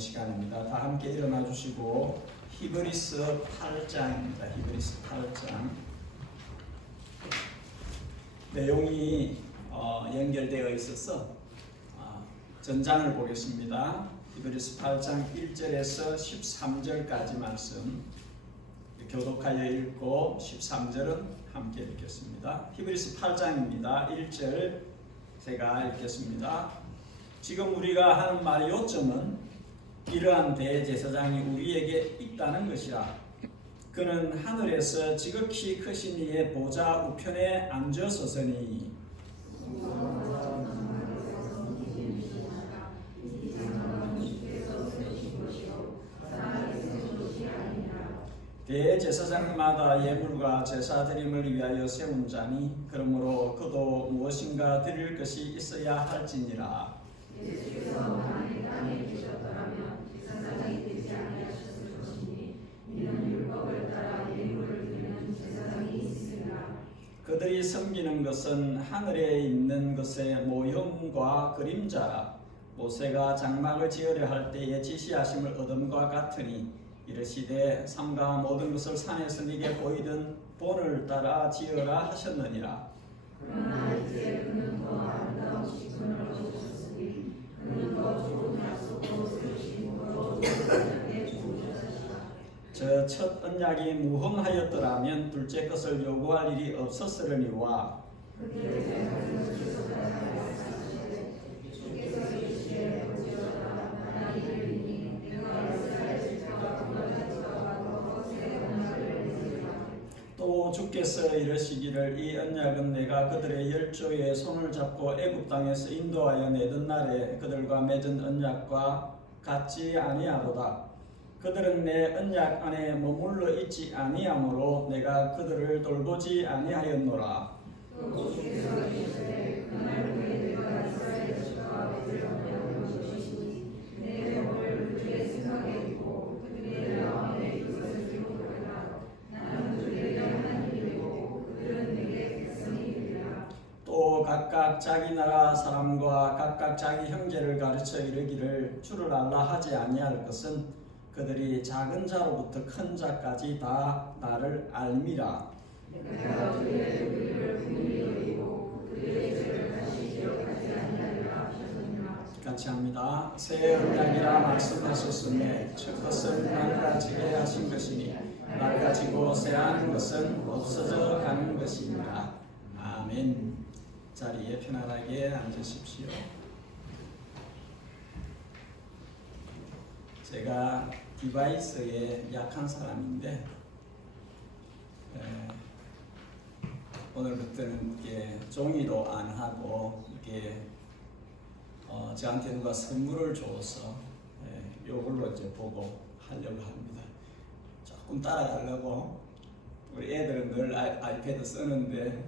시간입니다. 다 함께 일어나 주시고 히브리서 8장입니다. 히브리서 8장 내용이 연결되어 있어서 전장을 보겠습니다. 히브리서 8장 1절에서 13절까지 말씀 교독하여 읽고 13절은 함께 읽겠습니다. 히브리서 8장입니다. 1절 제가 읽겠습니다. 지금 우리가 하는 말의 요점은 이러한 대제사장이 우리에게 있다는 것이라. 그는 하늘에서 지극히 크신 이의 보좌 우편에 앉으셨으니 대제사장마다 예물과 제사 드림을 위하여 세운 자니 그러므로 그도 무엇인가 드릴 것이 있어야 할지니라. 예수께서 만일 땅에 계셨더라면 제사장이 되지 아니하셨을 것이니 이는 율법을 따라 예물을 드리는 제사장이 있으리라. 그들이 섬기는 것은 하늘에 있는 것의 모형과 그림자라. 모세가 장막을 지으려 할 때에 지시하심을 얻음과 같으니 이르시되 삼가 모든 것을 산에서 네게 보이던 본을 따라 지으라 하셨느니라. 그러나 이제 그는 더 아름다운 직분을 얻으셨으니 그는 더 좋은 약속으로 세우신 더 좋은 언약에 주셨으시라. 저 첫 언약이 무흠하였더라면 둘째 것을 요구할 일이 없었으려니와 그때 제사장은 주소까지 하였사시되 주께서 이르시되 보시오라 나는 이르리니 내가 이스라엘 집과 동역자와 더새 언약을 맺으리라. 또 주께서 이르시기를 이 언약은 내가 그들의 열조의 손을 잡고 애굽 땅에서 인도하여 내던 날에 그들과 맺은 언약과 같지 아니하도다. 그들은 내 언약 안에 머물러 있지 아니하므로 내가 그들을 돌보지 아니하였노라. 또 주께서 이르시되 그날 후에 내가 이스라엘 집과 맺을 언약을 지키시니 내 법을 그들의 생각에 있고 그들의 마음에 이것을 기록하리라. 나는 그들에게 하나님이 되고 그들은 내게 백성이 되리라. 또 각각 자기 나라 사람과 각각 자기 형제를 가르쳐 이르기를 주를 알라 하지 아니할 것은 그들이 작은 자로부터 큰 자까지 다 나를 알미라. 내가 그들의 우리를 분명히 여기고 그들의 죄를 다시 기억하지 아니하리라 하셨느니라. 같이 합니다. 새 언약이라 말씀하셨으며 첫 것은 낡아지게 하신 것이니 낡아지고 새하는 것은 없어져 가는 것이니라. 아멘. 자리에 편안하게 앉으십시오. 제가 디바이스에 약한 사람인데 오늘부터는 이렇게 종이로 안 하고 이렇게 저한테 누가 선물을 줘서 요걸로 이제 보고 하려고 합니다. 조금 따라가려고. 우리 애들은 늘 아이패드 쓰는데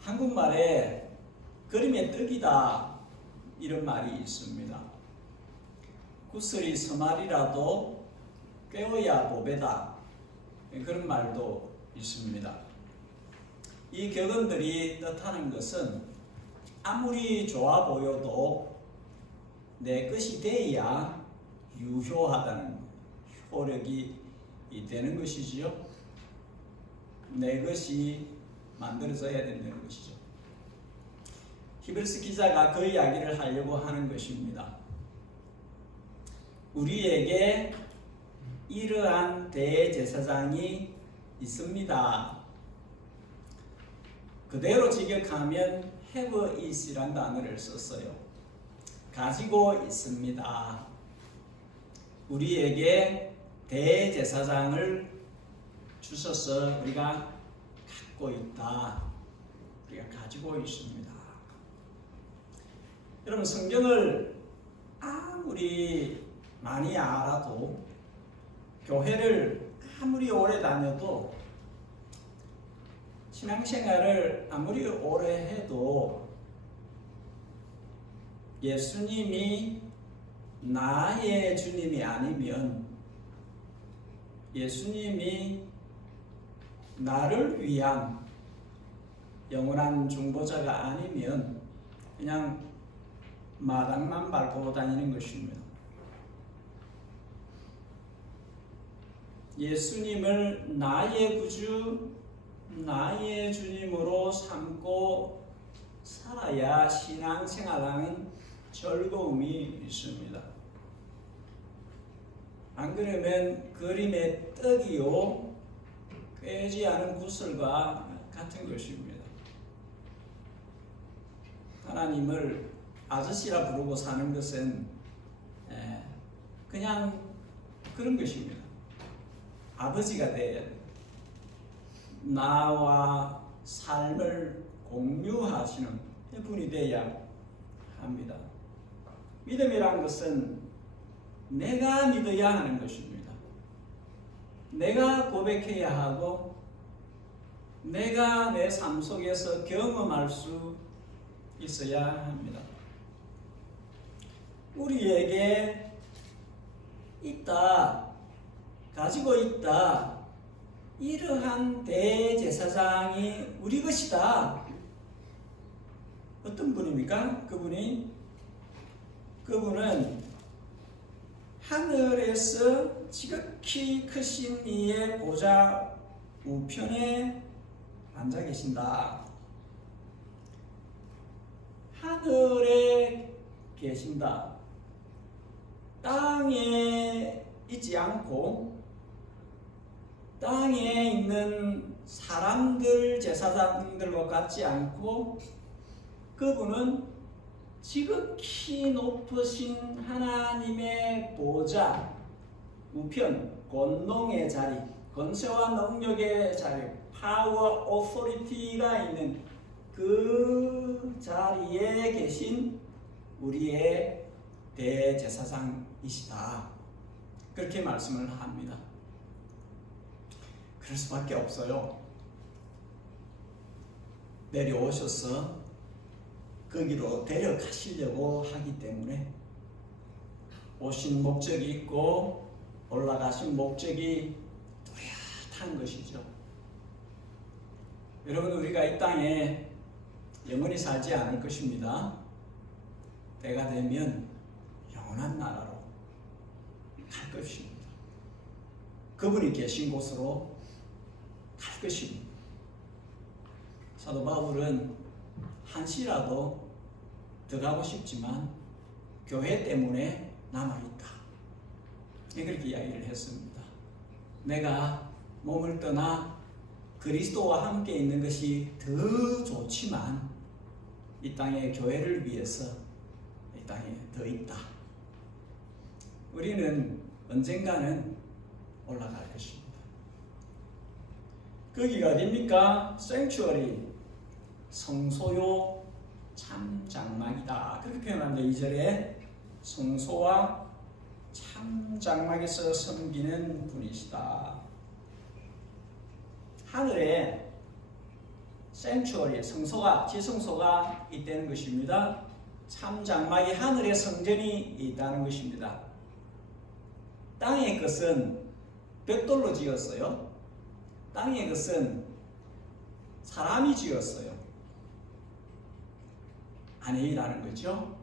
한국말에 그림의 떡이다 이런 말이 있습니다. 구슬이 서말이라도 꿰어야 보배다 그런 말도 있습니다. 이 격언들이 뜻하는 것은 아무리 좋아 보여도 내 것이 돼야 유효하다는 효력이 되는 것이지요. 내 것이 만들어져야 된다는 것이죠. 히브리서 기자가 그 이야기를 하려고 하는 것입니다. 우리에게 이러한 대제사장이 있습니다. 그대로 직역하면 have is라는 단어를 썼어요. 가지고 있습니다. 우리에게 대제사장을 주셔서 우리가 갖고 있다. 우리가 가지고 있습니다. 여러분 성경을 아무리 많이 알아도 교회를 아무리 오래 다녀도 신앙생활을 아무리 오래 해도 예수님이 나의 주님이 아니면 예수님이 나를 위한 영원한 중보자가 아니면 그냥 마당만 밟고 다니는 것입니다. 예수님을 나의 구주, 나의 주님으로 삼고 살아야 신앙생활하는 즐거움이 있습니다. 안 그러면 그림의 떡이요 꿰지 않은 구슬과 같은 것입니다. 하나님을 아저씨라 부르고 사는 것은 그냥 그런 것입니다. 아버지가 되어야 돼요. 나와 삶을 공유하시는 분이 되어야 합니다. 믿음이란 것은 내가 믿어야 하는 것입니다. 내가 고백해야 하고 내가 내 삶 속에서 경험할 수 있어야 합니다. 우리에게 있다, 가지고 있다, 이러한 대제사장이 우리 것이다. 어떤 분입니까? 그분은 하늘에서 지극히 크신 이의 보좌 우편에 앉아 계신다. 하늘에 계신다. 땅에 있지 않고 땅에 있는 사람들, 제사장들과 같지 않고 그분은 지극히 높으신 하나님의 보좌, 우편, 권능의 자리, 권세와 능력의 자리, 파워, 오토리티가 있는 그 자리에 계신 우리의 대제사장이시다. 그렇게 말씀을 합니다. 그럴 수밖에 없어요. 내려오셔서 거기로 데려가시려고 하기 때문에 오신 목적이 있고 올라가신 목적이 뚜렷한 것이죠. 여러분, 우리가 이 땅에 영원히 살지 않을 것입니다. 때가 되면 영원한 나라로 갈 것입니다. 그분이 계신 곳으로 갈 것입니다. 사도 바울은 한시라도 더 가고 싶지만 교회 때문에 남아있다. 그렇게 이야기를 했습니다. 내가 몸을 떠나 그리스도와 함께 있는 것이 더 좋지만 이 땅의 교회를 위해서 이 땅에 더 있다. 우리는 언젠가는 올라갈 것입니다. 거기가 어디입니까? 생츄어리, 성소요 참 장막이다. 그렇게 표현합니다. 2절에 성소와 참 장막에서 섬기는 분이시다. 하늘에 생츄어리, 성소가, 지성소가 있다는 것입니다. 참 장막이 하늘의 성전이 있다는 것입니다. 땅의 것은 벽돌로 지었어요. 땅의 것은 사람이 지었어요. 아니라는 거죠.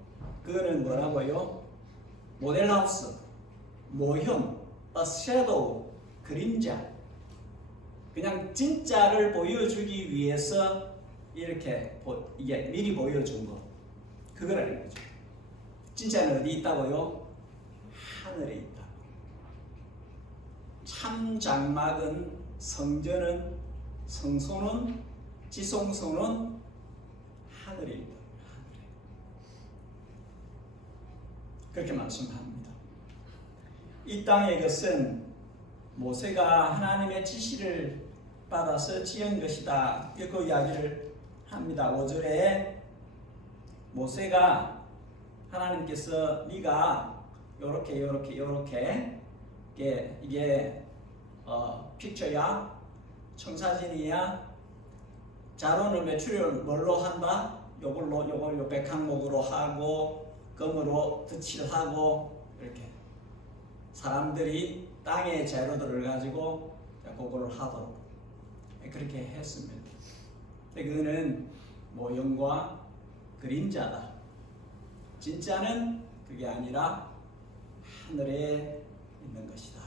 그거는 뭐라고요? 모델하우스, 모형, a shadow, 그림자. 그냥 진짜를 보여주기 위해서 이렇게 이게 미리 보여준 거. 그거라는 거죠. 진짜는 어디 있다고요? 하늘에 있다. 참 장막은, 성전은, 성소는, 지성소는 하늘에 있다. 하늘에. 그렇게 말씀합니다. 이 땅의 것은 모세가 하나님의 지시를 받아서 지은 것이다. 그 이야기를 합니다. 5절에 모세가 하나님께서 네가 요렇게 이게 픽처야, 청사진이야, 자료는 매출을 뭘로 한다? 요걸 100항목으로 하고 금으로 덧칠하고 이렇게 사람들이 땅의 재료들을 가지고 그걸 하도록 그렇게 했습니다. 그거는 모형과 그림자다. 진짜는 그게 아니라 하늘에 있는 것이다.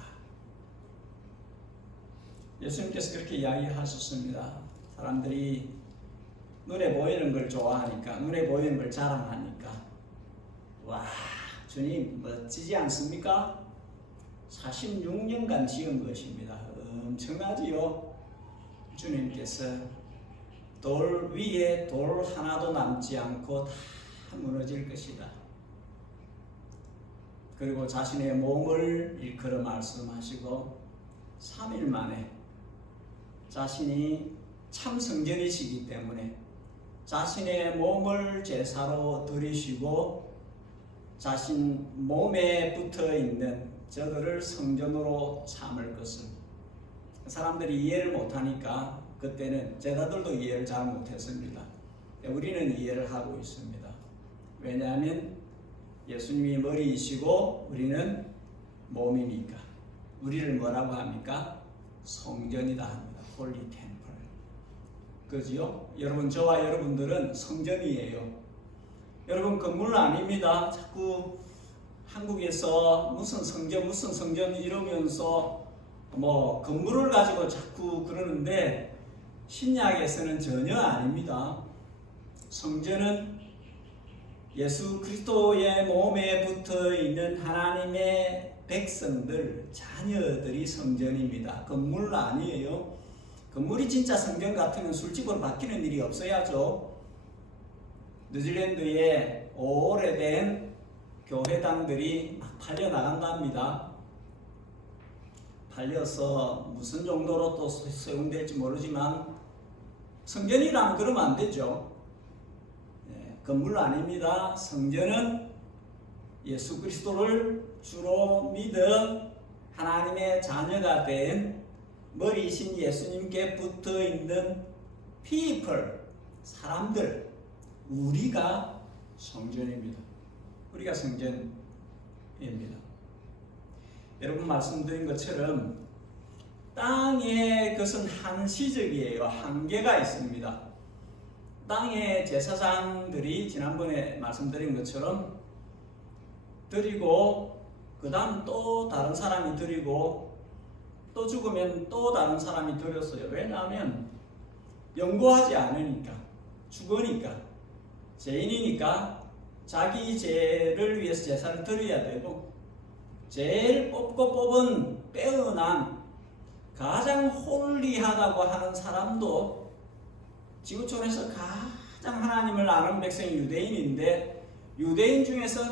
예수님께서 그렇게 이야기하셨습니다. 사람들이 눈에 보이는 걸 좋아하니까, 눈에 보이는 걸 자랑하니까, 와, 주님 멋지지 않습니까? 46년간 지은 것입니다. 엄청나지요? 주님께서 돌 위에 돌 하나도 남지 않고 다 무너질 것이다. 그리고 자신의 몸을 일컬어 말씀하시고 3일 만에 자신이 참 성전이시기 때문에 자신의 몸을 제사로 드리시고 자신 몸에 붙어 있는 저들을 성전으로 삼을 것을 사람들이 이해를 못하니까 그때는 제자들도 이해를 잘 못했습니다. 우리는 이해를 하고 있습니다. 왜냐하면 예수님이 머리이시고 우리는 몸이니까. 우리를 뭐라고 합니까? 성전이다 합니다. 홀리 템플. 그지요? 여러분, 저와 여러분들은 성전이에요. 여러분, 건물 아닙니다. 자꾸 한국에서 무슨 성전 이러면서 뭐 건물을 가지고 자꾸 그러는데 신약에서는 전혀 아닙니다. 성전은 예수 그리스도의 몸에 붙어 있는 하나님의 백성들, 자녀들이 성전입니다. 건물 아니에요. 건물이 진짜 성전 같으면 술집으로 바뀌는 일이 없어야죠. 뉴질랜드에 오래된 교회당들이 막 팔려나간답니다. 팔려서 무슨 정도로 또 사용될지 모르지만 성전이라면 그러면 안 되죠. 건물 아닙니다. 성전은 예수 그리스도를 주로 믿은 하나님의 자녀가 된 머리이신 예수님께 붙어 있는 people, 사람들, 우리가 성전입니다. 우리가 성전입니다. 여러분 말씀드린 것처럼 땅의 것은 한시적이에요. 한계가 있습니다. 땅의 제사장들이 지난번에 말씀드린 것처럼 드리고 그 다음 또 다른 사람이 드리고 또 죽으면 또 다른 사람이 드렸어요. 왜냐하면 연고하지 않으니까, 죽으니까, 죄인이니까 자기 죄를 위해서 제사를 드려야 되고 제일 뽑은 빼어난 가장 홀리하다고 하는 사람도 지구촌에서 가장 하나님을 아는 백성이 유대인인데 유대인 중에서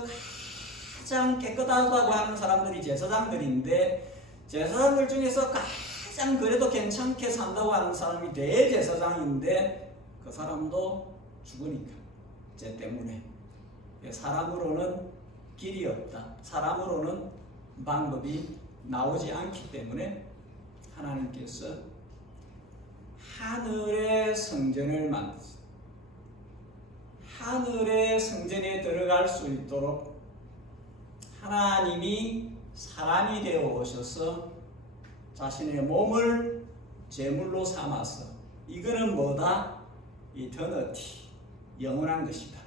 가장 깨끗하다고 하는 사람들이 제사장들인데 제사장들 중에서 가장 그래도 괜찮게 산다고 하는 사람이 대제사장인데 그 사람도 죽으니까 죄 때문에 사람으로는 길이 없다. 사람으로는 방법이 나오지 않기 때문에 하나님께서 하늘의 성전을 만드셨습니다. 하늘의 성전에 들어갈 수 있도록 하나님이 사람이 되어 오셔서 자신의 몸을 제물로 삼아서 이거는 뭐다? 이터너티, 영원한 것이다.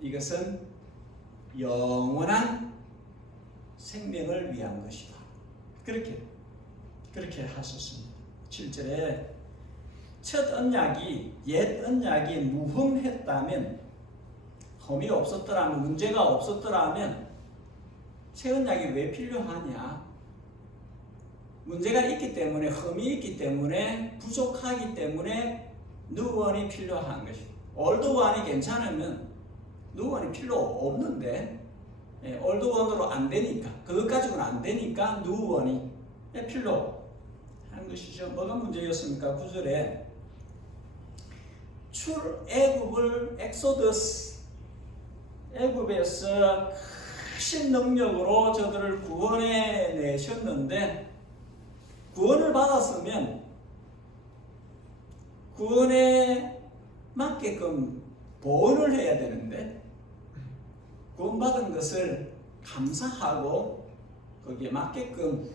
이것은 영원한 생명을 위한 것이다. 그렇게 하셨습니다. 7절에 첫 언약이 옛 언약이 무흠했다면 흠이 없었더라면 문제가 없었더라면 새 언약이 왜 필요하냐? 문제가 있기 때문에 흠이 있기 때문에 부족하기 때문에 누원이 필요한 것이다. 올드원이 괜찮으면 누원이 필요 없는데 올드원으로 안 되니까 그것 가지고는 안 되니까 누원이 필요한 것이죠. 뭐가 문제였습니까? 9절에 출애굽을 엑소더스 애굽에서 크신 능력으로 저들을 구원해 내셨는데 구원을 받았으면 구원에 맞게끔 보온을 해야 되는데 구원받은 것을 감사하고 거기에 맞게끔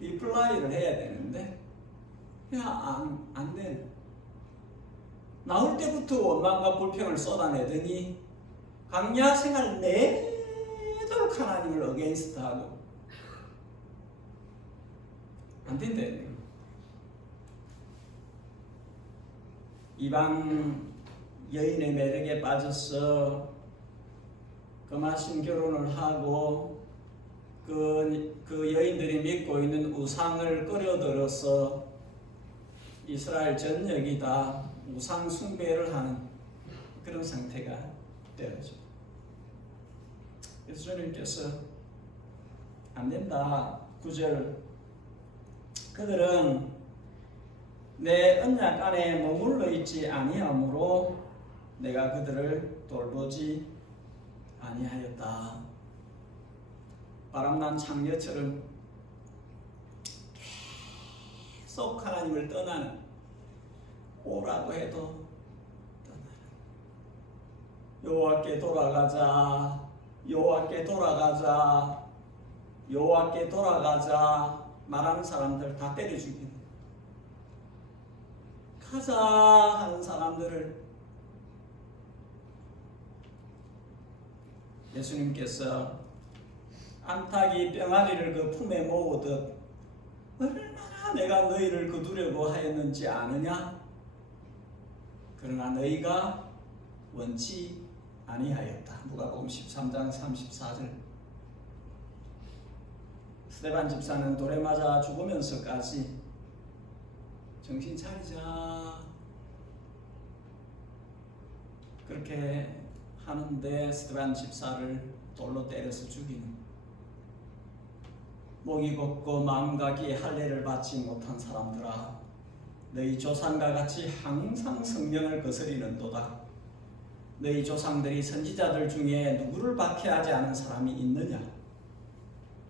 리플라이를 해야 되는데 안 되네. 나올 때부터 원망과 불평을 쏟아내더니 광야 생활 내도록 하나님을 어게인스트하고 안 된다. 이방 여인의 매력에 빠져서 금화신 결혼을 하고 그 여인들이 믿고 있는 우상을 끌어들여서 이스라엘 전역이 다 우상 숭배를 하는 그런 상태가 되어져. 그래서 주님께서 안 된다. 9절 그들은 내 언약 안에 머물러 있지 아니하므로 내가 그들을 돌보지 아니하였다. 바람난 창녀처럼 계속 하나님을 떠나는, 오라고 해도 떠나는, 여호와께 돌아가자, 여호와께 돌아가자, 여호와께 돌아가자 말하는 사람들 다 때려 죽이는, 가자 하는 사람들을 예수님께서 암탉이 병아리를 그 품에 모으듯 얼마나 내가 너희를 거두려고 하였는지 아느냐? 그러나 너희가 원치 아니하였다. 누가복음 13장 34절. 스데반 집사는 돌에 맞아 죽으면서까지 정신 차리자 그렇게 하는데 스데반 집사를 돌로 때려서 죽이는, 목이 곱고 마음과 귀에 할례를 받지 못한 사람들아, 너희 조상과 같이 항상 성령을 거스리는도다. 너희 조상들이 선지자들 중에 누구를 박해하지 않은 사람이 있느냐?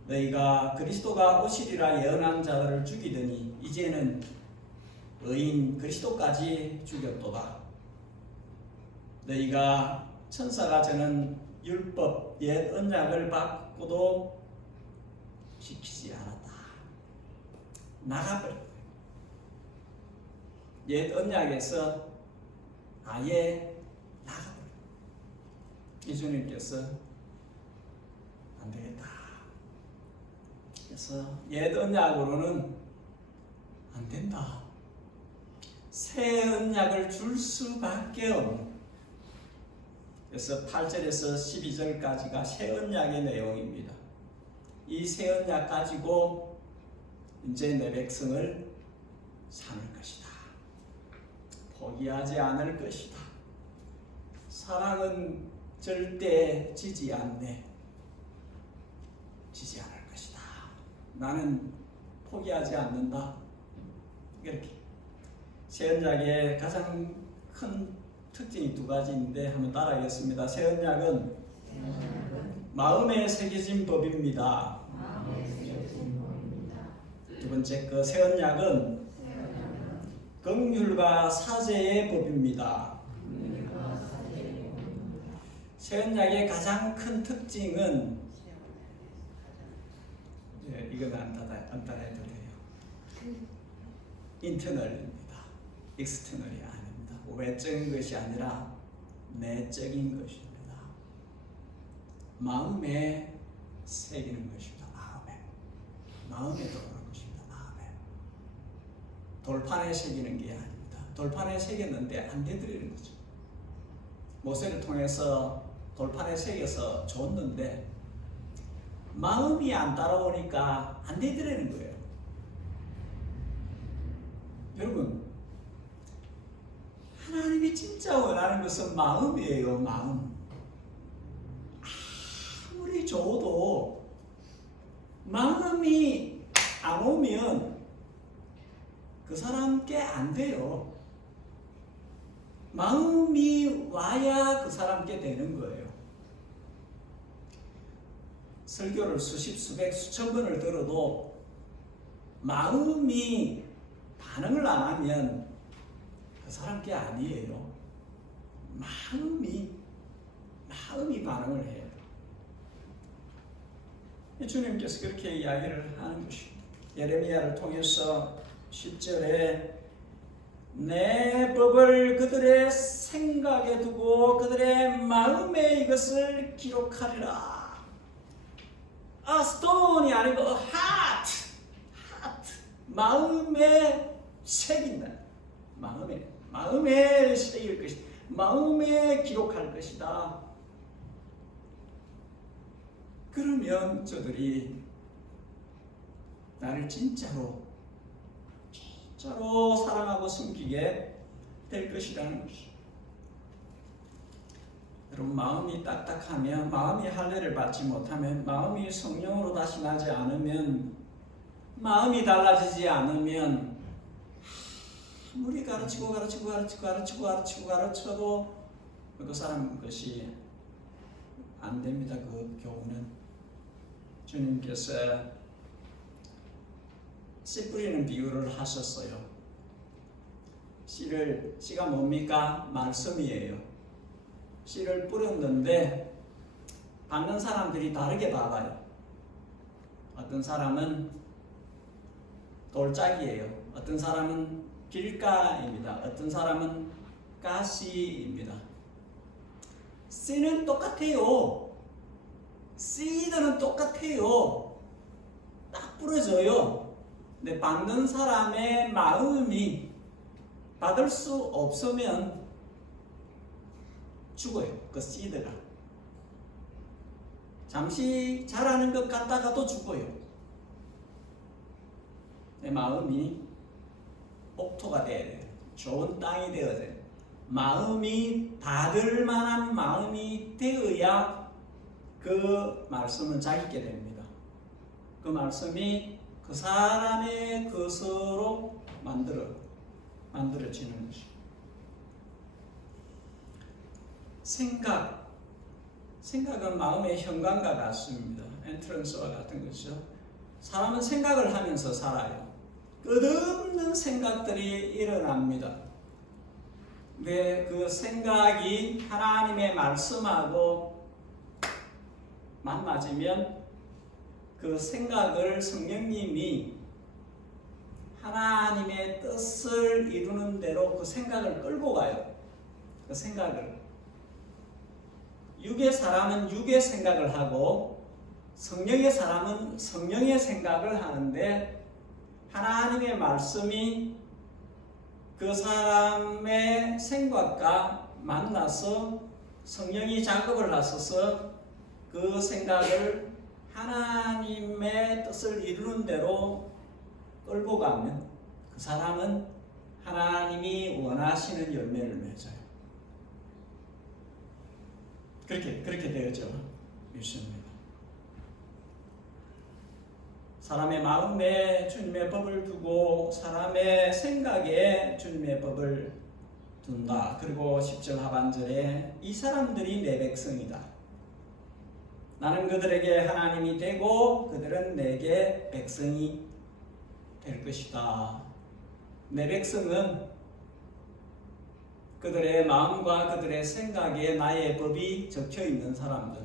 너희가 그리스도가 오시리라 예언한 자들을 죽이더니 이제는 의인 그리스도까지 죽였도다. 너희가 천사가 저는 율법 옛 언약을 받고도 지키지 않았다. 나가버렸다. 옛 언약에서 아예 나가버렸다. 예수님께서 안 되겠다. 그래서 옛 언약으로는 안 된다. 새 언약을 줄 수밖에 없는. 그래서 8절에서 12절까지가 새 언약의 내용입니다. 이 새 언약 가지고 이제 내 백성을 삼을 것이다. 포기하지 않을 것이다. 사랑은 절대 지지 않네. 지지 않을 것이다. 나는 포기하지 않는다. 이렇게. 새 언약의 가장 큰 특징이 두 가지인데 한번 따라하겠습니다. 새 언약은 마음에 새겨진 법입니다. 두 번째 그 새 언약은 긍휼과 사죄의 법입니다. 새 언약의 가장 큰 특징은 이건 안 따라해드려요. 인터널입니다. 익스터널이 아닙니다. 외적인 것이 아니라 내적인 것입니다. 마음에 새기는 것입니다. 마음에 들어오는 것입니다. 마음에. 돌판에 새기는 게 아닙니다. 돌판에 새겼는데 안 되드리는 거죠. 모세를 통해서 돌판에 새겨서 줬는데 마음이 안 따라오니까 안 되드리는 거예요. 여러분, 하나님이 진짜 원하는 것은 마음이에요. 마음. 아무리 줘도 마음이 안 오면 그 사람께 안 돼요. 마음이 와야 그 사람께 되는 거예요. 설교를 수십, 수백, 수천 번을 들어도 마음이 반응을 안 하면 그 사람께 아니에요. 마음이 반응을 해요. 주님께서 그렇게 이야기를 하는 것입니다. 예레미야를 통해서 10절에 내 법을 그들의 생각에 두고 그들의 마음에 이것을 기록하리라. 아, 스톤이 아니고 heart. 마음에 새긴다. 마음에 새길 것이다. 마음에 기록할 것이다. 그러면 저들이 나를 진짜로 사랑하고 섬기게 될 것이라는 것이죠. 여러분, 마음이 딱딱하면, 마음이 할례를 받지 못하면, 마음이 성령으로 다시 나지 않으면, 마음이 달라지지 않으면 아무리 가르쳐도 그 사람 것이 안 됩니다. 그 교훈은 주님께서 씨 뿌리는 비유를 하셨어요. 씨가 뭡니까? 말씀이에요. 씨를 뿌렸는데 받는 사람들이 다르게 받아요. 어떤 사람은 돌짝이에요. 어떤 사람은 길가입니다. 어떤 사람은 가시입니다. 씨는 똑같아요. 씨들은 똑같아요. 딱 뿌려져요. 근데 받는 사람의 마음이 받을 수 없으면 죽어요. 그 씨드가 잠시 자라는 것 같다가도 죽어요. 내 마음이 옥토가 돼야 돼요. 좋은 땅이 되어야 돼요. 마음이 닫을 만한 마음이 되어야 그 말씀은 자기게 됩니다. 그 말씀이 그 사람의 것으로 만들어지는 것이죠. 생각은 마음의 현관과 같습니다. 엔트런스와 같은 것이죠. 사람은 생각을 하면서 살아요. 끝없는 생각들이 일어납니다. 근데 그 생각이 하나님의 말씀하고 맞맞으면 그 생각을 성령님이 하나님의 뜻을 이루는 대로 그 생각을 끌고 가요. 그 생각을. 육의 사람은 육의 생각을 하고 성령의 사람은 성령의 생각을 하는데 하나님의 말씀이 그 사람의 생각과 만나서 성령이 작업을 하셔서 그 생각을 하나님의 뜻을 이루는 대로 끌고 가면 그 사람은 하나님이 원하시는 열매를 맺어요. 그렇게 되어져 있습니다. 사람의 마음에 주님의 법을 두고 사람의 생각에 주님의 법을 둔다. 그리고 10절 하반절에 이 사람들이 내 백성이다. 나는 그들에게 하나님이 되고 그들은 내게 백성이 될 것이다. 내 백성은 그들의 마음과 그들의 생각에 나의 법이 적혀 있는 사람들.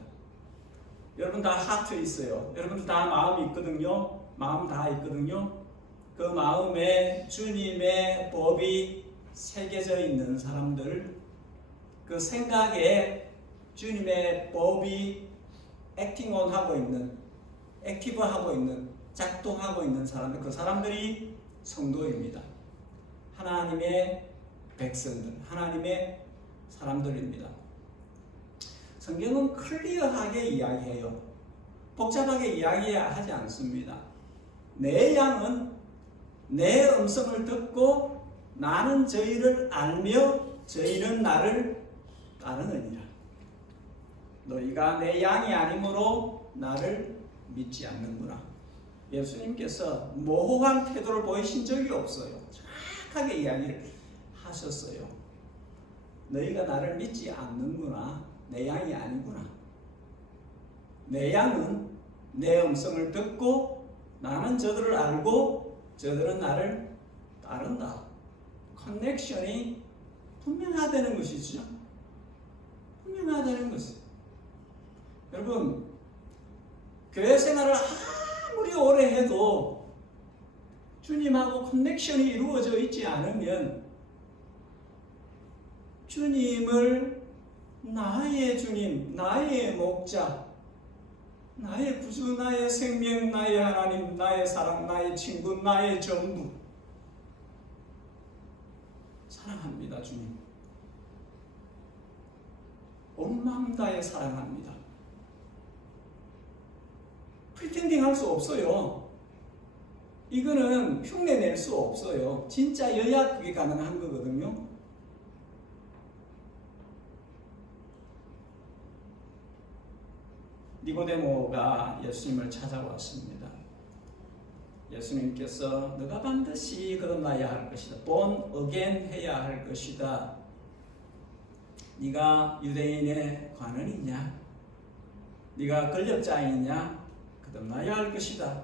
여러분 다 하트 있어요. 여러분들 다 마음이 있거든요. 마음 다 있거든요. 그 마음에 주님의 법이 새겨져 있는 사람들, 그 생각에 주님의 법이 액팅온 하고 있는, 액티브 하고 있는, 작동하고 있는 사람들, 그 사람들이 성도입니다. 하나님의 백성들, 하나님의 사람들입니다. 성경은 클리어하게 이야기해요. 복잡하게 이야기하지 않습니다. 내 양은 내 음성을 듣고 나는 저희를 알며 저희는 나를 따르느니라. 너희가 내 양이 아니므로 나를 믿지 않는구나. 예수님께서 모호한 태도를 보이신 적이 없어요. 정확하게 이야기를 하셨어요. 너희가 나를 믿지 않는구나. 내 양이 아니구나. 내 양은 내 음성을 듣고 나는 저들을 알고 저들은 나를 따른다. 커넥션이 분명하다는 것이죠. 분명하다는 것이. 여러분, 교회 생활을 아무리 오래 해도 주님하고 커넥션이 이루어져 있지 않으면 주님을 나의 주님, 나의 목자, 나의 구주, 나의 생명, 나의 하나님, 나의 사랑, 나의 친구, 나의 전부 사랑합니다. 주님 온 마음 다해 사랑합니다. 프리텐딩 할 수 없어요. 이거는 흉내 낼 수 없어요. 진짜여야 그게 가능한 거거든요. 니고데모가 예수님을 찾아왔습니다. 예수님께서 너가 반드시 거듭나야 할 것이다. born again 해야 할 것이다. 네가 유대인의 관원이냐? 네가 권력자이냐? 거듭나야 할 것이다.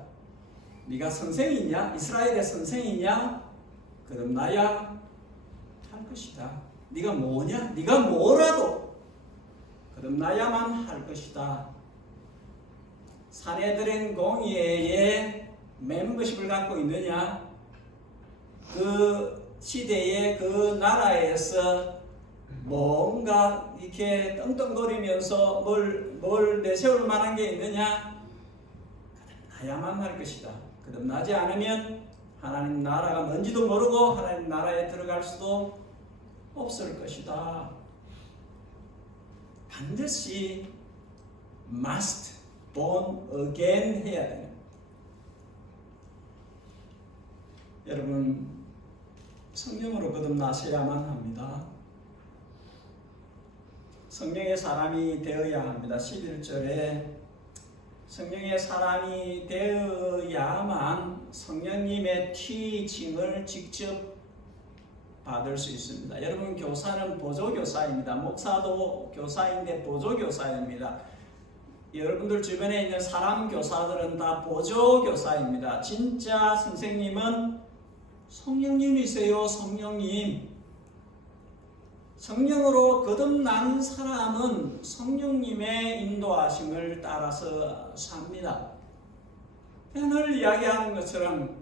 네가 선생이냐? 이스라엘의 선생이냐? 거듭나야 할 것이다. 네가 뭐냐? 네가 뭐라도 거듭나야만 할 것이다. 사내들은 공예의 멤버십을 갖고 있느냐? 그 시대의 그 나라에서 뭔가 이렇게 떵떵거리면서 뭘 내세울 만한 게 있느냐? 거듭나야만 할 것이다. 거듭나지 않으면 하나님 나라가 뭔지도 모르고 하나님 나라에 들어갈 수도 없을 것이다. 반드시 must born again 해야 돼요. 여러분 성령으로 거듭나셔야만 합니다. 성령의 사람이 되어야 합니다. 11절에 성령의 사람이 되어야만 성령님의 티칭을 직접 받을 수 있습니다. 여러분 교사는 보조교사입니다. 목사도 교사인데 보조교사입니다. 여러분들 주변에 있는 사람 교사들은 다 보조교사입니다. 진짜 선생님은 성령님이세요. 성령님. 성령으로 거듭난 사람은 성령님의 인도하심을 따라서 삽니다. 늘 이야기하는 것처럼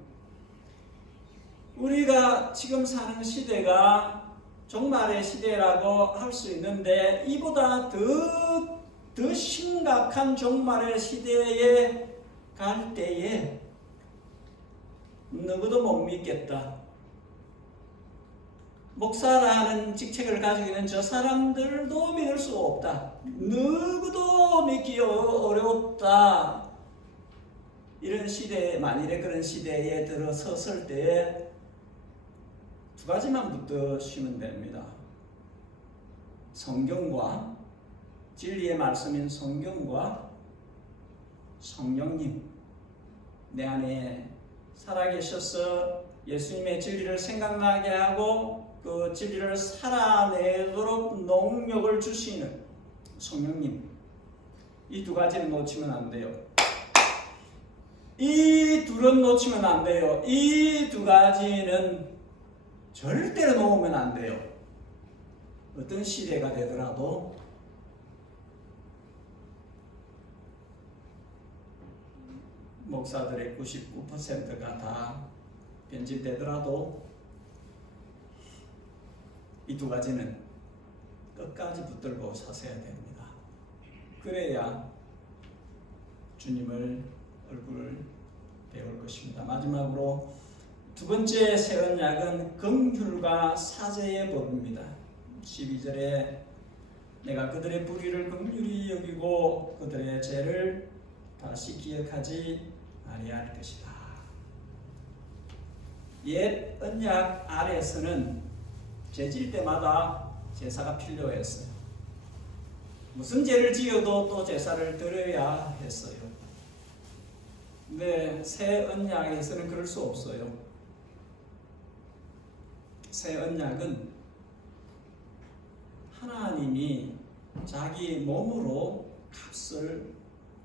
우리가 지금 사는 시대가 종말의 시대라고 할 수 있는데 이보다 더 심각한 종말의 시대에 갈 때에 누구도 못 믿겠다. 목사라는 직책을 가지고 있는 저 사람들도 믿을 수 없다. 누구도 믿기 어렵다. 이런 시대에 만일에 그런 시대에 들어섰을 때에 두 가지만 붙드시면 됩니다. 성경과 진리의 말씀인 성경과 성령님 내 안에 살아계셔서 예수님의 진리를 생각나게 하고 그 진리를 살아내도록 능력을 주시는 성령님 이 두 가지를 놓치면 안 돼요. 이 둘은 놓치면 안 돼요. 이 두 가지는 절대로 놓으면 안 돼요. 어떤 시대가 되더라도 목사들의 99%가 다 변질되더라도 이 두 가지는 끝까지 붙들고 사셔야 됩니다. 그래야 주님을 얼굴을 배울 것입니다. 마지막으로 두 번째 새 언약은 긍휼과 사죄의 법입니다. 12절에 내가 그들의 불의를 긍휼히 여기고 그들의 죄를 다시 기억하지 아니할 것이다. 옛 언약 아래에서는 죄질 때마다 제사가 필요했어요. 무슨 죄를 지어도 또 제사를 드려야 했어요. 근데 새 언약에서는 그럴 수 없어요. 새 언약은 하나님이 자기 몸으로 값을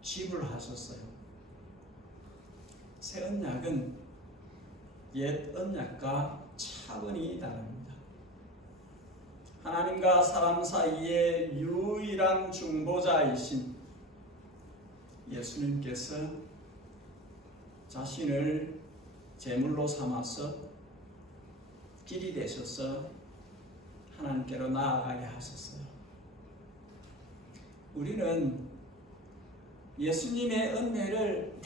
지불하셨어요. 새 언약은 옛 언약과 차원이 다릅니다. 하나님과 사람 사이의 유일한 중보자이신 예수님께서 자신을 제물로 삼아서 길이 되셔서 하나님께로 나아가게 하소서. 우리는 예수님의 은혜를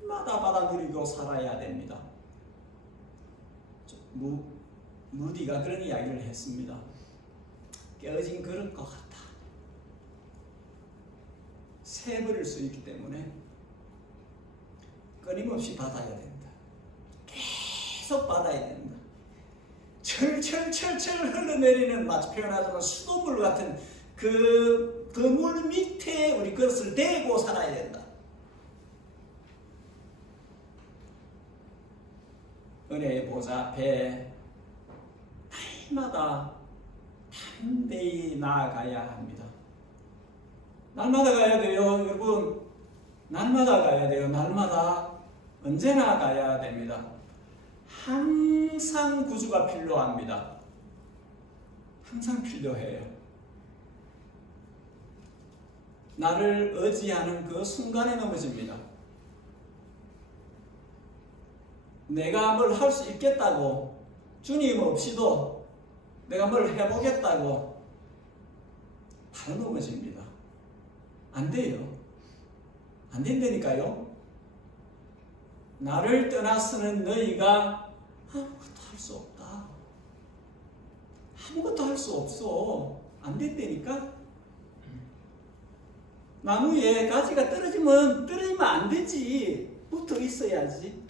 날마다 받아 누리고 살아야 됩니다. 무디가 그런 이야기를 했습니다. 깨어진 그릇 것 같다. 새버릴 수 있기 때문에 끊임없이 받아야 된다. 계속 받아야 된다. 철철철철 흘러내리는, 마치 표현하자면 수돗물 같은 그 물 밑에 우리 그릇을 대고 살아야 된다. 은혜의 보좌 앞에 날마다 담대히 나아가야 합니다. 날마다 가야 돼요, 여러분. 날마다 가야 돼요. 날마다 언제나 가야 됩니다. 항상 구주가 필요합니다. 항상 필요해요. 나를 의지하는 그 순간에 넘어집니다. 내가 뭘 할 수 있겠다고, 주님 없이도 내가 뭘 해보겠다고 바로 넘어집니다. 안 돼요. 안 된다니까요. 나를 떠나서는 너희가 아무것도 할 수 없다. 아무것도 할 수 없어. 안 된다니까. 나무에 가지가 떨어지면 안 되지. 붙어 있어야지.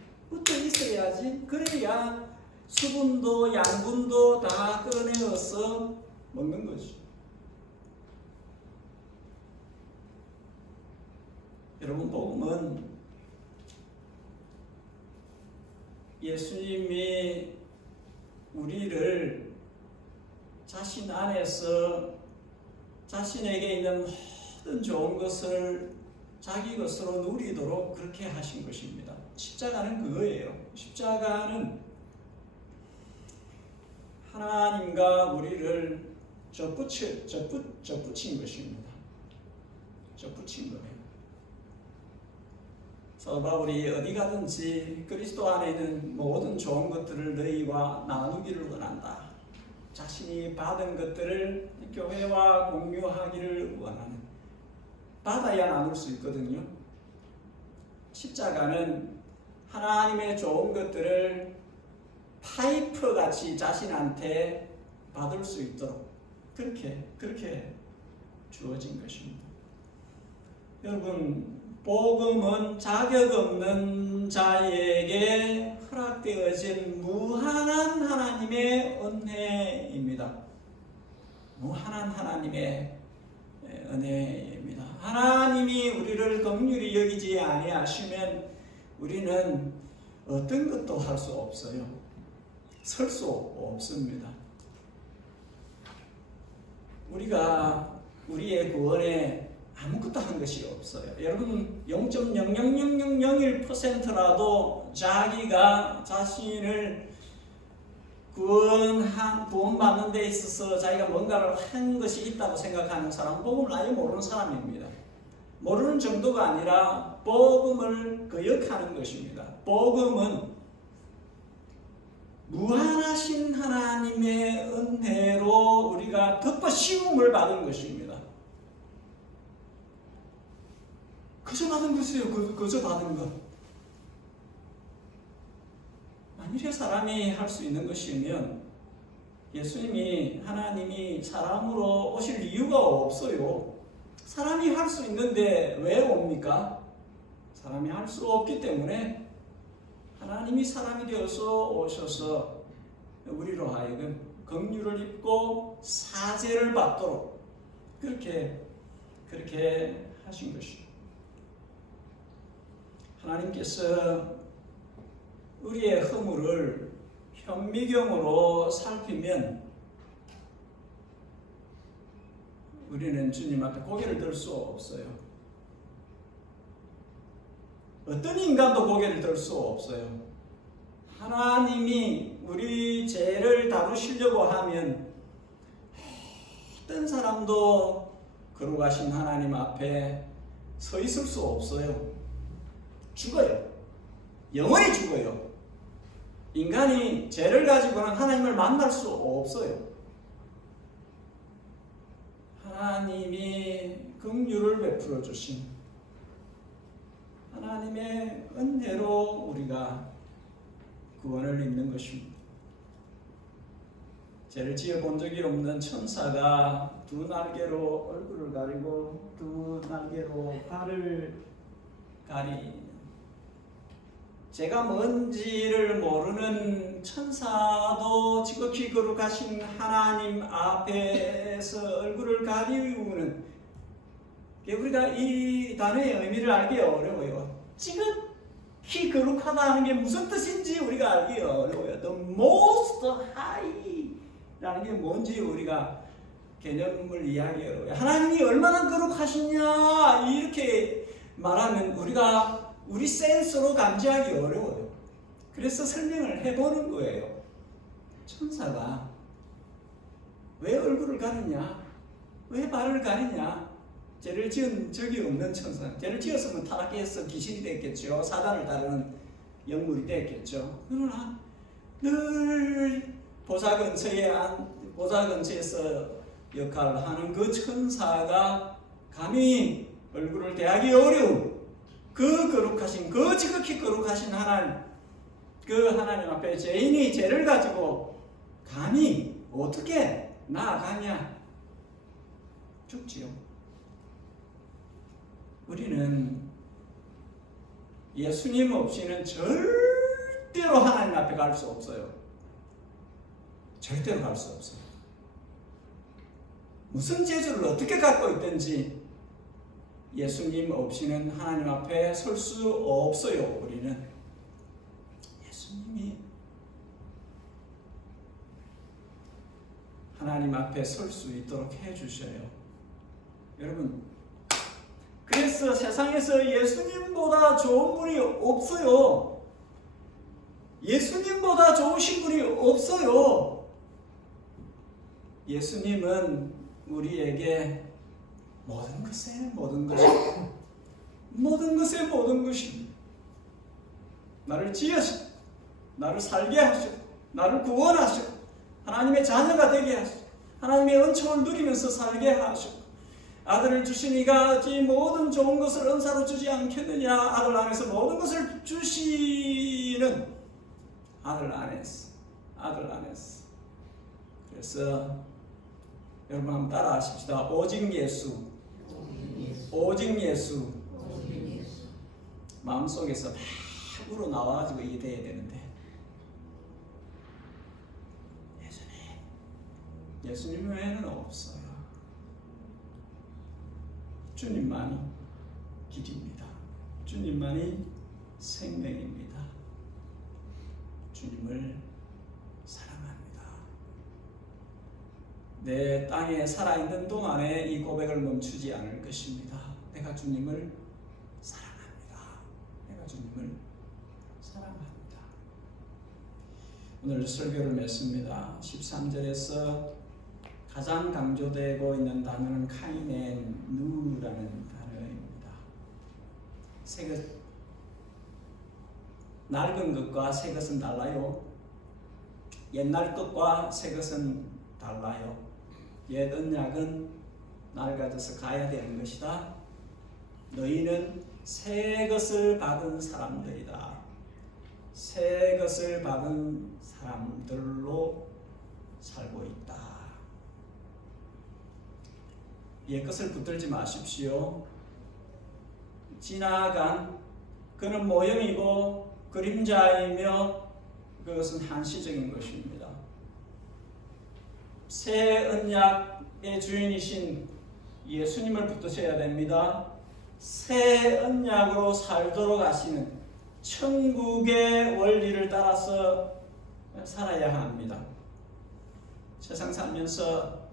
그래야 수분도 양분도 다 끌어내어서 먹는 거지. 여러분, 복음은 예수님이 우리를 자신 안에서 자신에게 있는 모든 좋은 것을 자기 것으로 누리도록 그렇게 하신 것입니다. 십자가는 그거예요. 십자가는 하나님과 우리를 접붙인 것입니다. 접붙인 거예요. 사도 바울이 어디 가든지 그리스도 안에 있는 모든 좋은 것들을 너희와 나누기를 원한다. 자신이 받은 것들을 교회와 공유하기를 원하는, 받아야 나눌 수 있거든요. 십자가는 하나님의 좋은 것들을 파이프 같이 자신한테 받을 수 있도록 그렇게 주어진 것입니다. 여러분, 복음은 자격 없는 자에게 허락되어진 무한한 하나님의 은혜입니다. 무한한 하나님의 은혜입니다. 하나님이 우리를 긍휼히 여기지 아니하시면 우리는 어떤 것도 할 수 없어요. 설 수 없습니다. 우리가 우리의 구원에 아무것도 한 것이 없어요. 여러분, 0.00001%라도 자기가 자신을 구원받는 데 있어서 자기가 뭔가를 한 것이 있다고 생각하는 사람은 복음을 아예 모르는 사람입니다. 모르는 정도가 아니라 복음을 거역하는 것입니다. 복음은 무한하신 하나님의 은혜로 우리가 덮어 씌움을 받은 것입니다. 그저 받은 것이에요. 그저 받은 것. 만일에 사람이 할 수 있는 것이면 예수님이, 하나님이 사람으로 오실 이유가 없어요. 사람이 할 수 있는데 왜 옵니까? 사람이 할 수 없기 때문에 하나님이 사람이 되어서 오셔서 우리로 하여금 긍휼을 입고 사죄를 받도록 그렇게 하신 것이죠. 하나님께서 우리의 허물을 현미경으로 살피면 우리는 주님 앞에 고개를 들 수 없어요. 어떤 인간도 고개를 들 수 없어요. 하나님이 우리 죄를 다루시려고 하면 어떤 사람도 거룩하신 하나님 앞에 서 있을 수 없어요. 죽어요. 영원히 죽어요. 인간이 죄를 가지고는 하나님을 만날 수 없어요. 하나님이 긍휼을 베풀어 주신 하나님의 은혜로 우리가 구원을 입는 것입니다. 죄를 지어 본 적이 없는 천사가 두 날개로 얼굴을 가리고 두 날개로 발을 가리는, 죄가 뭔지를 모르는 천사도 지극히 거룩하신 하나님 앞에서 얼굴을 가리우는, 우리가 이 단어의 의미를 알기 어려워요. 지극히 거룩하다는 게 무슨 뜻인지 우리가 알기 어려워요. The most high 라는 게 뭔지 우리가 개념을 이해하기 어려워요. 하나님이 얼마나 거룩하시냐 이렇게 말하면 우리가 우리 센스로 감지하기 어려워요. 그래서 설명을 해보는 거예요. 천사가 왜 얼굴을 가리냐, 왜 발을 가리냐. 죄를 지은 적이 없는 천사, 죄를 지었으면 타락해서 귀신이 됐겠죠. 사단을 따르는 영물이 됐겠죠. 그러나 늘 보좌 근처에서 역할을 하는 그 천사가 감히 얼굴을 대하기 어려운 그 거룩하신, 그 지극히 거룩하신 하나님, 그 하나님 앞에 죄인이 죄를 가지고 감히 어떻게 나아가냐? 죽지요. 우리는 예수님 없이는 절대로 하나님 앞에 갈 수 없어요. 절대로 갈 수 없어요. 무슨 재주를 어떻게 갖고 있든지 예수님 없이는 하나님 앞에 설 수 없어요. 우리는 예수님이 하나님 앞에 설 수 있도록 해주셔요. 여러분, 그래서 세상에서 예수님보다 좋은 분이 없어요. 예수님보다 좋으신 분이 없어요. 예수님은 우리에게 모든 것에 모든 것이, 모든 것에 모든 것이, 나를 지으시고 나를 살게 하시고 나를 구원하시고 하나님의 자녀가 되게 하시고 하나님의 은총을 누리면서 살게 하시고 아들을 주시니가 이 모든 좋은 것을 은사로 주지 않겠느냐. 아들 안에서 모든 것을 주시는 아들 안에서. 그래서 여러분 한번 따라 하십시다. 오직 예수. 오직 예수. 마음속에서 막 우러나와가지고 이게 돼야 되는데, 예수님 외에는 없어요. 주님만이 길입니다. 주님만이 생명입니다. 주님을 사랑합니다. 내 땅에 살아있는 동안에 이 고백을 멈추지 않을 것입니다. 내가 주님을 사랑합니다. 내가 주님을 사랑합니다. 오늘 설교를 맺습니다. 13절에서 가장 강조되고 있는 단어는 카이넨 누라는 단어입니다. 낡은 것과 새 것은 달라요. 옛날 것과 새 것은 달라요. 옛 언약은 낡아져서 가야 되는 것이다. 너희는 새 것을 받은 사람들이다. 새 것을 받은 사람들로 살고 있다. 옛 것을 붙들지 마십시오. 지나간 그는 모형이고 그림자이며 그것은 한시적인 것입니다. 새 언약의 주인이신 예수님을 붙드셔야 됩니다. 새 언약으로 살도록 하시는 천국의 원리를 따라서 살아야 합니다. 세상 살면서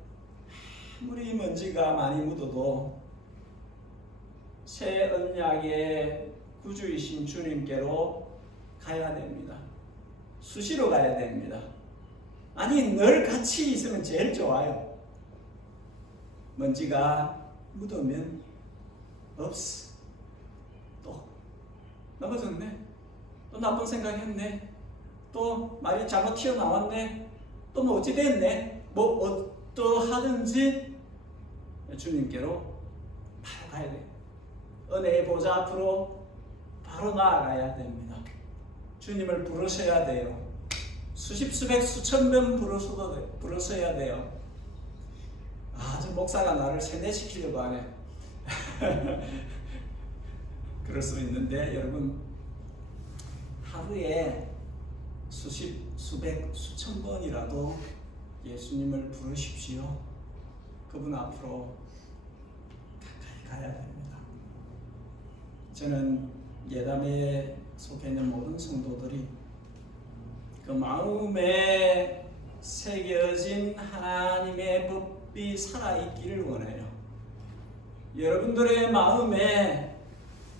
아무리 먼지가 많이 묻어도 새 언약의 구주이신 주님께로 가야 됩니다. 수시로 가야 됩니다. 아니, 늘 같이 있으면 제일 좋아요. 먼지가 묻으면 없어. 또 넘어졌네. 또 나쁜 생각했네. 또 말이 잘못 튀어나왔네, 또 뭐 어찌 됐네, 뭐 어떠하든지 주님께로 바로 가야 돼요. 은혜의 보좌 앞으로 바로 나아가야 됩니다. 주님을 부르셔야 돼요. 수십 수백 수천 번 부르셔야 돼요. 저 목사가 나를 세뇌시키려고 하네. 그럴 수 있는데 여러분, 하루에 수십, 수백, 수천 번이라도 예수님을 부르십시오. 그분 앞으로 가까이 가야 됩니다. 저는 예담에 속해 있는 모든 성도들이 그 마음에 새겨진 하나님의 법이 살아있기를 원해요. 여러분들의 마음에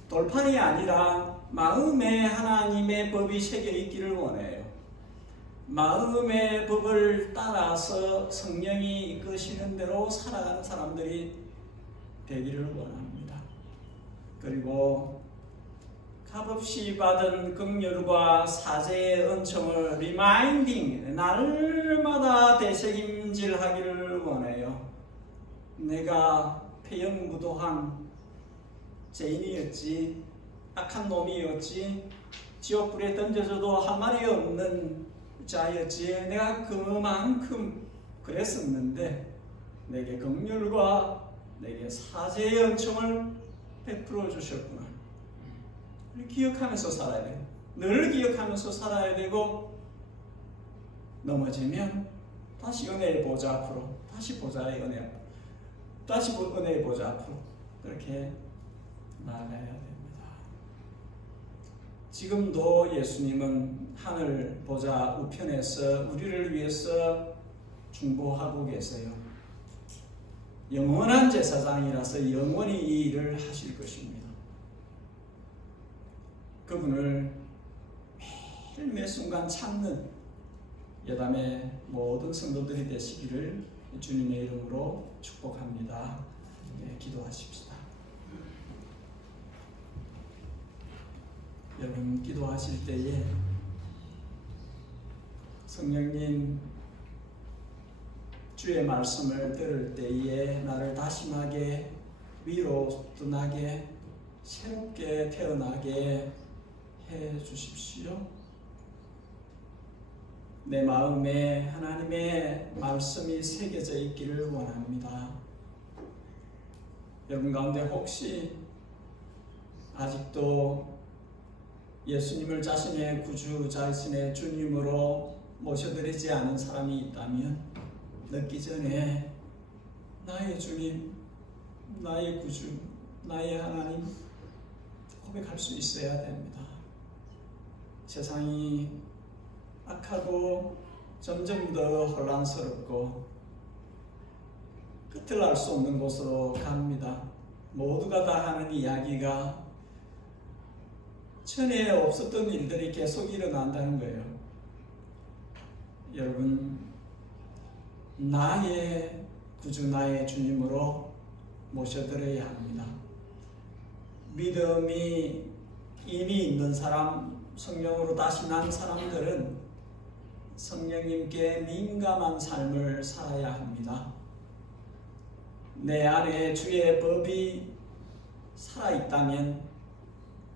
돌판이 아니라 마음에 하나님의 법이 새겨 있기를 원해요. 마음의 법을 따라서 성령이 이끄시는 대로 살아가는 사람들이 되기를 원합니다. 그리고 값없이 받은 긍휼과 사죄의 은총을 리마인딩, 날마다 되새김질하기를 원해요. 내가 폐영무도한 죄인이었지, 악한 놈이었지, 지옥불에 던져져도 한 말이 없는 자였지, 내가 그만큼 그랬었는데 내게 긍휼과 내게 사죄의 은총을 베풀어 주셨구나. 기억하면서 살아야 돼요. 늘 기억하면서 살아야 되고, 넘어지면 다시 은혜의 보좌 앞으로, 다시 보좌의 은혜 앞으로, 다시 은혜의 보좌 앞으로 그렇게 나아가야 됩니다. 지금도 예수님은 하늘 보좌 우편에서 우리를 위해서 중보하고 계세요. 영원한 제사장이라서 영원히 이 일을 하실 것입니다. 그분을 매일 매 순간 찾는 예담의 모든 성도들이 되시기를 주님의 이름으로 축복합니다. 기도하십시다. 여러분, 기도하실 때에 성령님 주의 말씀을 들을 때에 나를 다심하게, 위로나게, 새롭게 태어나게 해 주십시오. 내 마음에 하나님의 말씀이 새겨져 있기를 원합니다. 여러분 가운데 혹시 아직도 예수님을 자신의 구주, 자신의 주님으로 모셔드리지 않은 사람이 있다면 늦기 전에 나의 주님, 나의 구주, 나의 하나님 고백할 수 있어야 됩니다. 세상이 악하고 점점 더 혼란스럽고 끝을 알 수 없는 곳으로 갑니다. 모두가 다 하는 이야기가 전에 없었던 일들이 계속 일어난다는 거예요. 여러분, 나의 구주, 나의 주님으로 모셔드려야 합니다. 믿음이 이미 있는 사람, 성령으로 다시 난 사람들은 성령님께 민감한 삶을 살아야 합니다. 내 안에 주의 법이 살아있다면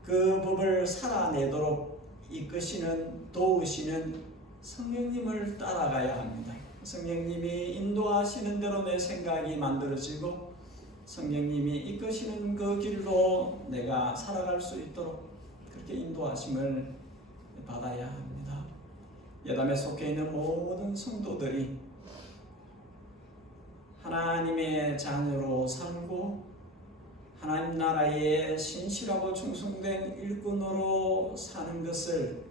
그 법을 살아내도록 이끄시는, 도우시는 성령님을 따라가야 합니다. 성령님이 인도하시는 대로 내 생각이 만들어지고 성령님이 이끄시는 그 길로 내가 살아갈 수 있도록 그렇게 인도하심을 받아야 합니다. 예담에 속해 있는 모든 성도들이 하나님의 자녀로 살고 하나님 나라의 신실하고 충성된 일꾼으로 사는 것을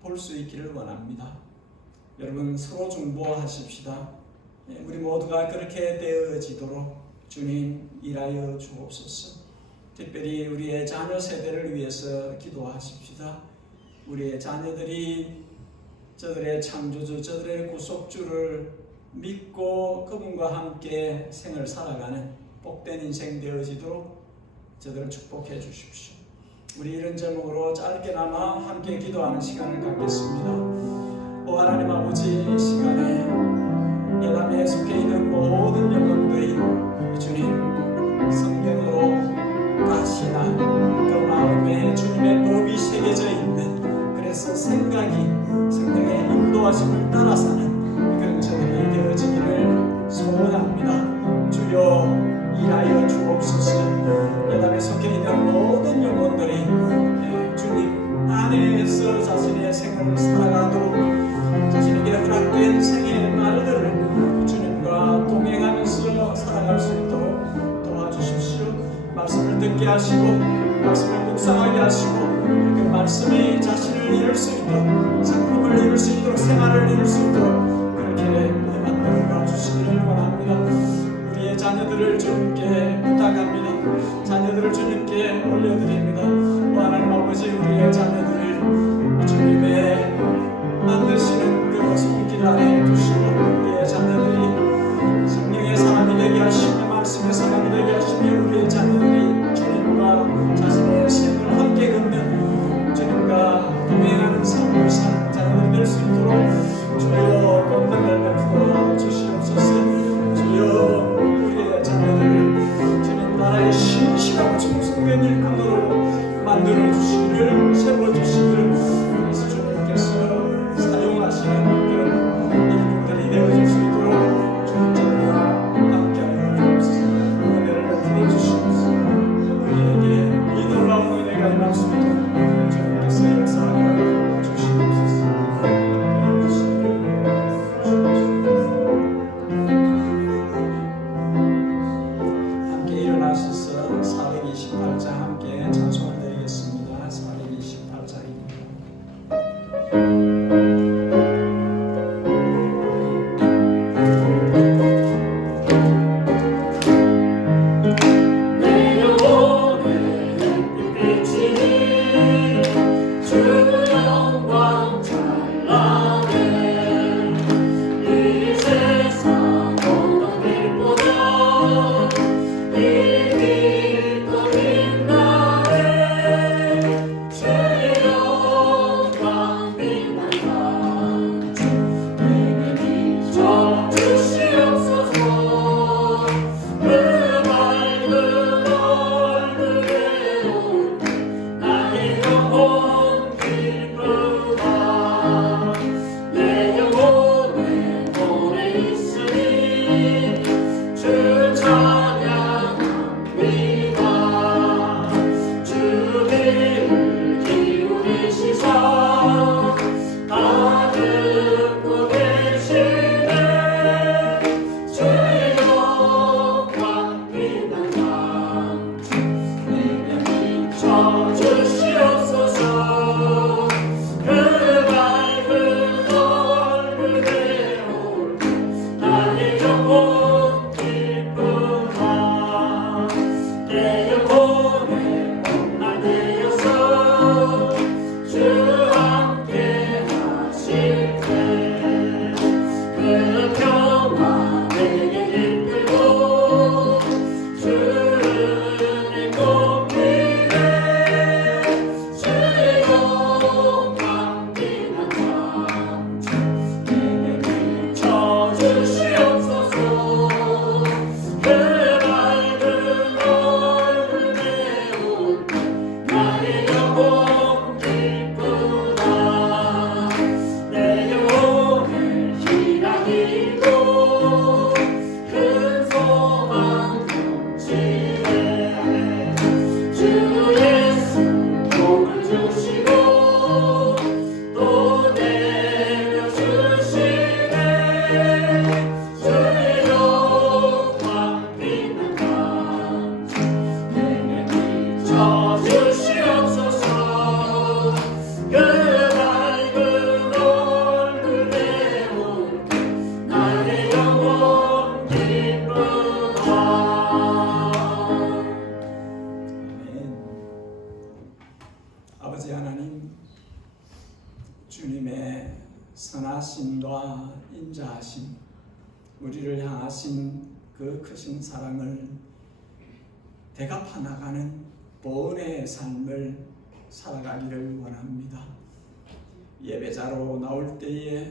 볼 수 있기를 원합니다. 여러분, 서로 중보하십시다. 우리 모두가 그렇게 되어지도록 주님 일하여 주옵소서. 특별히 우리의 자녀 세대를 위해서 기도하십시다. 우리의 자녀들이 저들의 창조주, 저들의 구속주를 믿고 그분과 함께 생을 살아가는 복된 인생 되어지도록 저들을 축복해 주십시오. 우리 이런 제목으로 짧게나마 함께 기도하는 시간을 갖겠습니다. 오 하나님 아버지, 이 시간에 예담에 속해 있는 모든 영혼들이 주님 성경으로 가시나 그 마음에 주님의 법이 새겨져 있는, 그래서 생각이 성령의 인도하심을 따라 사는 그런 저들이 되어지기를 소원합니다. 주여 일하여 주옵소서. 예담에 속해 있는 모든 영혼들이 주님 안에서 자신의 생을 살아가도록 자신에게 허락된 생의 날들을 주님과 동행하면서 살아갈 수 있도록 도와주십시오. 말씀을 듣게 하시고 말씀을 묵상하게 하시고 그 말씀이 자신을 이룰 수 있도록, 상품을 이룰 수 있도록, 생활을 이룰 수 있도록 그렇게 만들어 주시기를 원합니다. 우리의 자녀들을 주님께 부탁합니다. 자녀들을 주님께 올려드립니다. 하나님 아버지, 우리의 자녀들을 주님의 만드시는 그 손길 안에 두시고 우리의 자녀들이 성령의 사람이 되게 하시며 말씀의 사람이 되게 하시며 우리의 자녀들이 주님과 자신의 생을 함께 걷는, 주님과 동행하는 삶을 사는 자녀들이 될 수 있도록 주여 권능을 베풀어 주시옵소서. 주여 우리의 자녀들을 주님 나라의 신실하고 충성된 일꾼으로 만들어 주시기를, 세워 주시기를, 그래서 주님께서 사용하시는 그런 일꾼들이 되어질 수 있도록 주님과 함께하여 주옵소서. 은혜를 베풀어 주시옵소서. 우리에게 이 놀라운 은혜가 임할 수 있도록 주님께서 역사하여 주시옵소서. 함께 일어나셔서 428장 함께 찬송을 드리겠습니다. 428장입니다. 주님의 선하심과 인자하심, 우리를 향하신 그 크신 사랑을 대갚아 나가는 보은의 삶을 살아가기를 원합니다. 예배자로 나올 때에